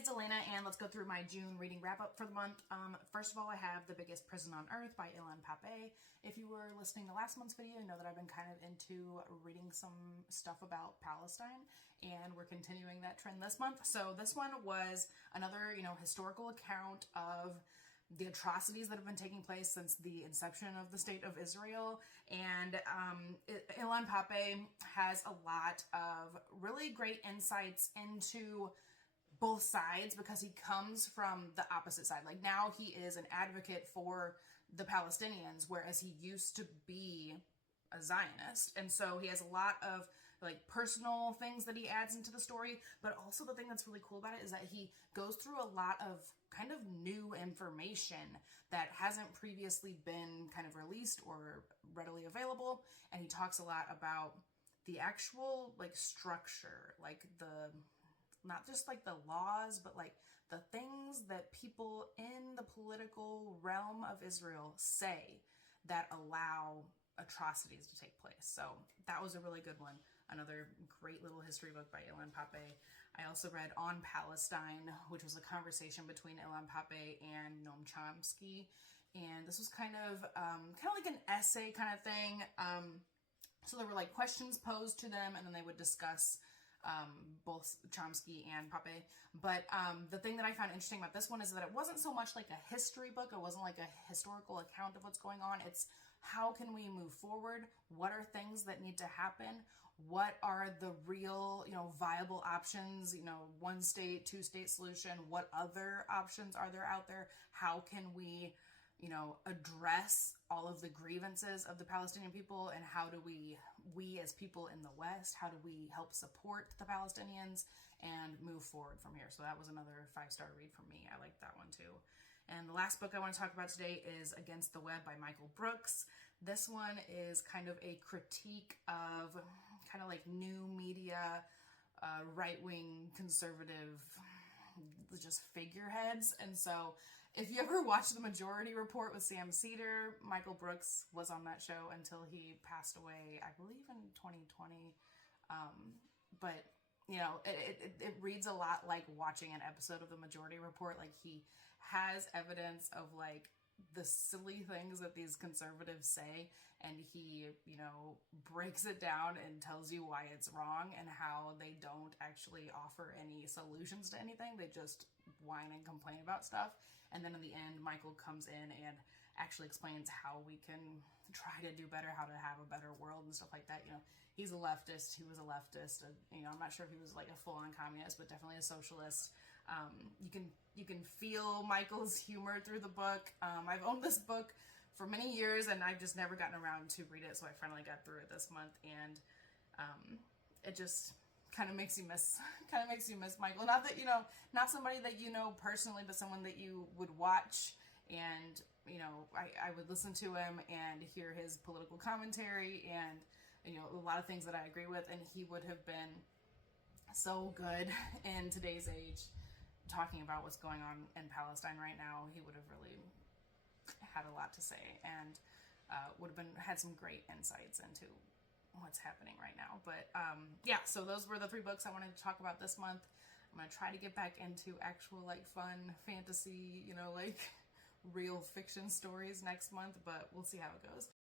it's Delana, and let's go through my June reading wrap-up for the month. First of all, I have The Biggest Prison on Earth by Ilan Pappe. If you were listening to last month's video, you know that I've been kind of into reading some stuff about Palestine, and we're continuing that trend this month. So this one was another, historical account of the atrocities that have been taking place since the inception of the State of Israel. And Ilan Pappe has a lot of really great insights into both sides because he comes from the opposite side. Like, now he is an advocate for the Palestinians, whereas he used to be a Zionist. And so he has a lot of like personal things that he adds into the story, but also the thing that's really cool about it is that he goes through a lot of kind of new information that hasn't previously been kind of released or readily available. And he talks a lot about the actual like structure, like not just like the laws, but like the things that people in the political realm of Israel say that allow atrocities to take place. So that was a really good one. Another great little history book by Ilan Pappe. I also read On Palestine, which was a conversation between Ilan Pappe and Noam Chomsky. And this was kind of like an essay kind of thing. So there were like questions posed to them, and then they would discuss both Chomsky and Pappe. But the thing that I found interesting about this one is that it wasn't so much like a history book. It wasn't like a historical account of what's going on. It's how can we move forward? What are things that need to happen? What are the real, viable options? One state, two state solution. What other options are there out there? How can we address all of the grievances of the Palestinian people, and how do we as people in the West, how do we help support the Palestinians and move forward from here? So that was another 5-star read from me. I liked that one too. And the last book I want to talk about today is Against the Web by Michael Brooks. This one is kind of a critique of kind of like new media, right-wing conservative just figureheads. And so if you ever watched The Majority Report with Sam Cedar, Michael Brooks was on that show until he passed away, I believe in 2020. But it reads a lot like watching an episode of The Majority Report. Like, he has evidence of like the silly things that these conservatives say, and he, breaks it down and tells you why it's wrong and how they don't actually offer any solutions to anything. They just whine and complain about stuff. And then in the end, Michael comes in and actually explains how we can try to do better, how to have a better world and stuff like that. He's a leftist. He was a leftist. I'm not sure if he was like a full-on communist, but definitely a socialist. You can feel Michael's humor through the book. I've owned this book for many years, and I've just never gotten around to read it, so I finally got through it this month, and it just kind of makes you miss Michael. Not that, not somebody that personally, but someone that you would watch, and I would listen to him and hear his political commentary, and a lot of things that I agree with, and he would have been so good in today's age talking about what's going on in Palestine right now. He would have really had a lot to say, and would have had some great insights into what's happening right now. But yeah, so those were the 3 books I wanted to talk about this month. I'm gonna try to get back into actual like fun fantasy, like real fiction stories next month, but we'll see how it goes.